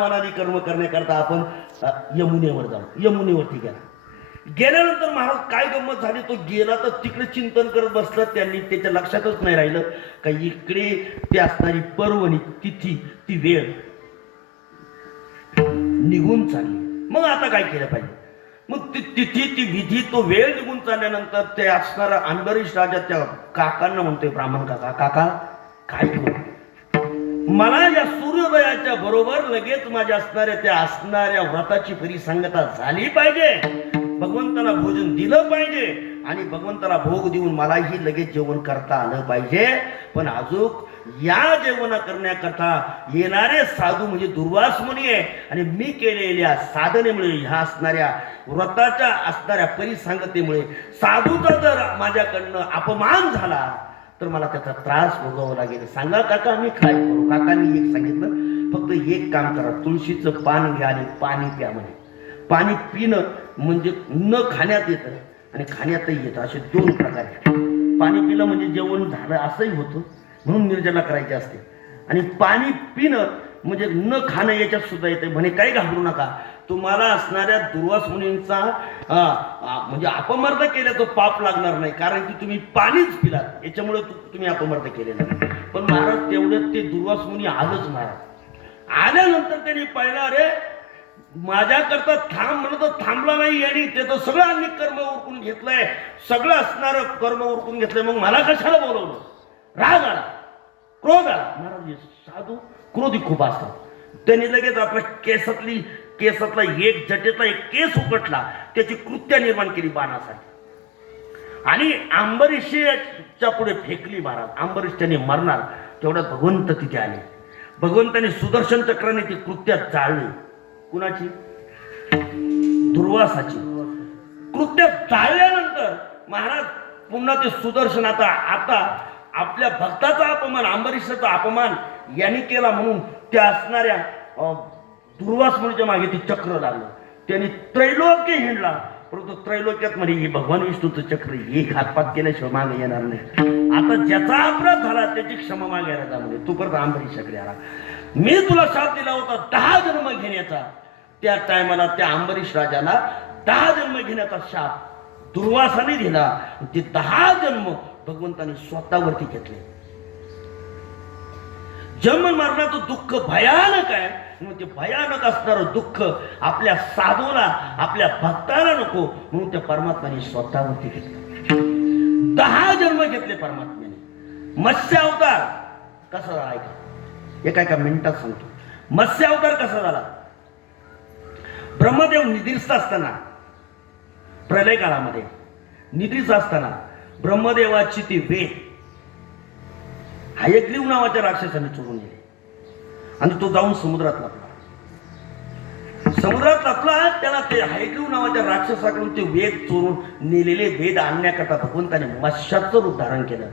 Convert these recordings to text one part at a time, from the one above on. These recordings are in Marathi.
मनाने कर्म करण्याकरता आपण यमुनेवर जाऊ. यमुनेवरती गेल्यानंतर महाराज काय गंमत झाली, तो गेला तर तिकडे चिंतन करत बसला. त्यांनी त्याच्या लक्षातच नाही राहिलं का इकडे ते असणारी पर्वणी तिथी ती वेळ निघून चालली. मग आता काय केलं पाहिजे? मग तिथी ती विधी तो वेळ निघून चालल्यानंतर ते असणारा अंबरीश राजा त्या काकांना म्हणतोय, ब्राह्मण काका, काका काय करू, मला या सूर्योदयाच्या बरोबर लगेच माझ्या असणाऱ्या व्रताची परिसंगता झाली पाहिजे, भगवंताला भोजन दिलं पाहिजे आणि भगवंताला भोग देऊन मलाही लगेच जेवण करता आलं पाहिजे. पण अजून या जेवण करण्याकरता येणारे साधू म्हणजे दुर्वास मुनी आहे आणि मी केलेल्या साधनेमुळे ह्या असणाऱ्या व्रताच्या असणाऱ्या परिसंगतेमुळे साधूचा जर माझ्याकडनं अपमान झाला तर मला त्याचा त्रास भोगावा लागेल. सांगा काका मी काय करू? काकांनी एक सांगितलं, फक्त एक काम करा, तुळशीचं पान घ्या आणि पाणी प्या. म्हणे पाणी पिणं म्हणजे न खाण्यात येतं आणि खाण्यातही येतं, असे दोन प्रकार. पाणी पिलं म्हणजे जेवण झालं असंही होतं, म्हणून निर्जला करायची असते. आणि पाणी पिणं म्हणजे न खाणं याच्यात सुद्धा येते. म्हणे काही घाबरू नका, तुम्हाला असणाऱ्या दुर्वास मुनींचा म्हणजे अपमर्द केल्याचं पाप लागणार नाही, कारण की तुम्ही पाणीच पिलात, याच्यामुळे तुम्ही अपमर्द केलेला नाही. पण महाराज तेवढं ते दुर्वास मुनी आलंच. महाराज आल्यानंतर त्यांनी पाहिलं, अरे माझ्याकरता थांब म्हणत तर थांबला नाही आणि त्याचं सगळं अन्य कर्म उरकून घेतलंय, सगळं असणारं कर्म उरकून घेतलंय, मग मला कशाला बोलवलं? राग आला, क्रोध आला. महाराज साधू क्रोधी खूप असतात. त्यांनी लगेच आपल्या केसातला एक जटेतला एक केस उपटला, त्याची कृत्या निर्माण केली बाणासाठी आणि अंबरीशच्या पुढे फेकली. महाराज अंबरीश त्याने मरणार तेवढ्यात भगवंत तिथे आले. भगवंताने सुदर्शन चक्राने ती कृत्या जाळली. कुणाची? दुर्वासाची. कृत्या जाळल्यानंतर महाराज पुन्हा ते सुदर्शन आता आपल्या भक्ताचा अपमान, अंबरीशाचा अपमान यांनी केला म्हणून त्या असणाऱ्या दुर्वास मुनीच्या मागे ते चक्र लागलं. त्यांनी त्रैलोक्य हिंडला, परंतु त्रैलोक्यात म्हणजे हे भगवान विष्णूचं चक्र एक हातपात केल्याशिवाय मागे येणार नाही. आता ज्याचा अपराध झाला त्याची क्षमा मागायला जा म्हणजे तू परत अंबरीशाकडे आला. मी तुला शाप दिला होता 10 जन्म घेण्याचा, त्या टायमाला त्या अंबरीश राजाला 10 जन्म घेण्याचा शाप दुर्वासाने दिला. ते 10 जन्म भगवंताने स्वतःवरती घेतले. जन्म मरणाचं दुःख भयानक आहे, म्हणून ते भयानक असणारं दुःख आपल्या साधूला, आपल्या भक्ताला नको, म्हणून त्या परमात्म्याने स्वतःवरती घेतलं. 10 जन्म घेतले परमात्म्याने. मत्स्य अवतार कसा झाला ऐका, एका मिनिटात सांगतो. मत्स्य अवतार कसा झाला? ब्रह्मदेव निद्रिस्त असताना, प्रलय काळामध्ये निद्रिस्त असताना ब्रह्मदेवाची ती वेद हयग्रीव नावाच्या राक्षसाने चोरून नेले आणि तो जाऊन समुद्रात लपला. त्याला ते हयग्रीव नावाच्या राक्षसाकडून ते वेद चोरून नेलेले वेद आणण्याकरता भगवंताने मत्स्याचं रूप धारण केलं.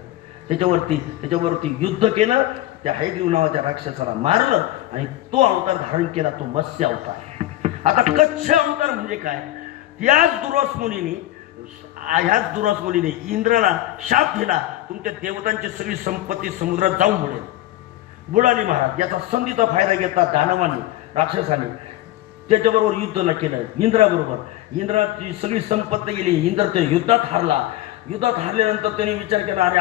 त्याच्यावरती युद्ध केलं, त्या हयग्रीव नावाच्या राक्षसाला मारलं आणि तो अवतार धारण केला, तो मत्स्य अवतार. आता कच्छ अवतार म्हणजे काय? ह्याच दुर्वास मुनीने इंद्राला शाप दिला, तुमच्या देवतांची सगळी संपत्ती समुद्रात जाऊन बुडाली. महाराज याचा संधीचा फायदा घेतला दानवाने, राक्षसाने त्याच्याबरोबर युद्ध केलं इंद्राबरोबर. इंद्राची सगळी संपत्ती गेली. इंद्र त्या युद्धात हारला. युद्धात हारल्यानंतर त्यांनी विचार केला, अरे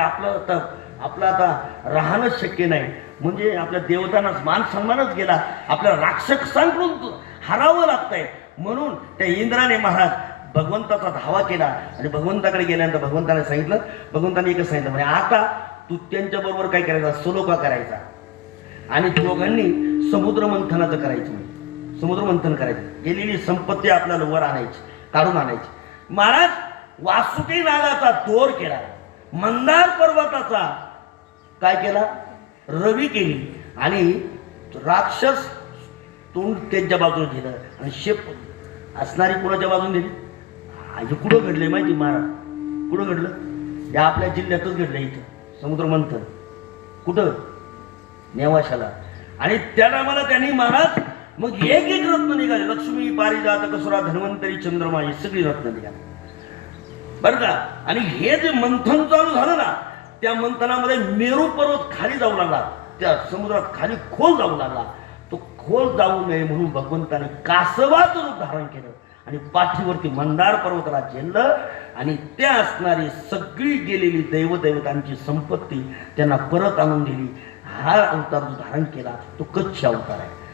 आपलं आता राहणंच शक्य नाही, म्हणजे आपल्या देवतांनाच मान सन्मानच गेला, आपल्या राक्षसांकडून हरावं लागतंय. म्हणून त्या इंद्राने महाराज भगवंताचा धावा केला आणि भगवंताकडे गेल्यानंतर भगवंताने एकच सांगितलं, म्हणजे आता तू त्यांच्या बरोबर काय करायचा, सलोखा करायचा आणि दोघांनी समुद्र मंथनाचं करायचं. समुद्र मंथन करायचं, गेलेली संपत्ती आपल्याला वर आणायची, काढून आणायची. महाराज वासुकी नागाचा दोर केला, मंदार पर्वताचा काय केला, रवी केली आणि राक्षस तोंड त्यांच्या बाजूने दिलं आणि शेप असणारी कुणाच्या बाजूने दिली. हे कुठं घडलंय माहिती महाराज? कुठं घडलं? या आपल्या जिल्ह्यातच घडलं. इथं समुद्र मंथन कुठं? नेवाशाला. आणि त्या टायमाला त्यांनी महाराज मग एक रत्न निघाले, लक्ष्मी, पारिजात, कसुरा, धन्वंतरी, चंद्रमा, ही सगळी रत्न निघाली बरं का. आणि हे जे मंथन चालू झालं ना, त्या मंथनामध्ये मेरू पर्वत खाली जाऊ लागला, त्या समुद्रात खाली खोल जाऊ लागला. तो खोल जाऊ नये म्हणून भगवंताने कासवाचं रूप धारण केलं आणि पाठीवरती मंदार पर्वताला झेललं आणि त्या असणारी सगळी गेलेली दैवदैवतांची संपत्ती त्यांना परत आणून दिली. हा अवतार जो धारण केला तो कच्छ अवतार आहे.